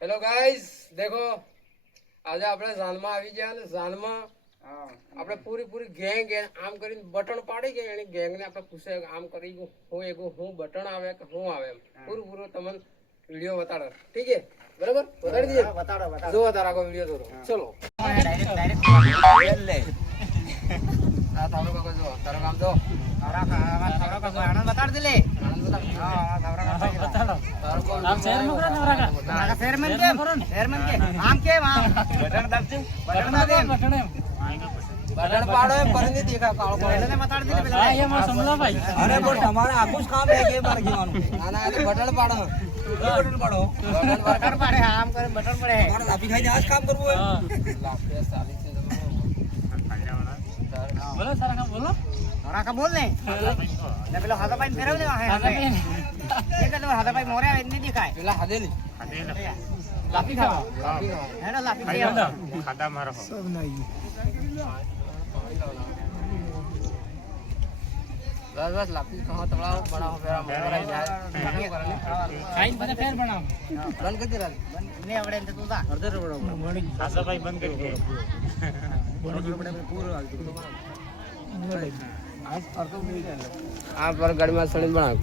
hello guys દેખો આજે આપણે જાનમાં આવી ગયા ને જાનમાં આપણે પૂરી ગેંગ આમ કરીને બટન પાડી ગયા એની ગેંગ ને આપણે પૂછે આમ કરી હું બટન આવે કે હું આવે પૂરું તમને વિડિયો બતાડો ઠીક છે બરાબર બતાડી દઈએ બતાડો જો તારા કો વિડિયો જોરો ચલો ડાયરેક્ટ આ તારો કાકો જો તારો કામ જો તારો કાકો આનંદ બતાડ દે લે આનંદ બતાડ હા તારો કામ બતાડો તારો કો આમ શેરમેન કે તારા શેરમેન કે આમ કે આમ બટન દાબજો બટન પાડો એમ કરીને દેખા કાળો એને બતાડ દે પેલા આ એમાં સમલા ભાઈ અરે બોલ તમારે આખું કામ હે કે મારે કહેવાનું ના એ બટન પાડો બટન પાડો બટન પાડે આમ કરે બટન પડે મારે લાપી ખાઈને આજ કામ કરવું હે લાપી સાલી છે બોલો સારા કામ બોલો સારા કામ બોલ ને પેલો હાથા પાઈ ફેરવ દે હાથા પાઈ એક તો હાથા પાઈ મોરે આવે નહીં દેખાય પેલા હાદેલી લાપી ખાવા હે ના લાપી ખાવા ખાડા મારો સબ નહીં બસ લાપી ખાવા તળાવ બનાવો ફેરા મોરા જાય ખાઈ બને ફેર બનાવ બંધ કરી દે ને આવડે તો તું તા અર્ધર બનાવ હાથા પાઈ બંધ કરી દે આ પર ગાડીમાં સળી બનાવ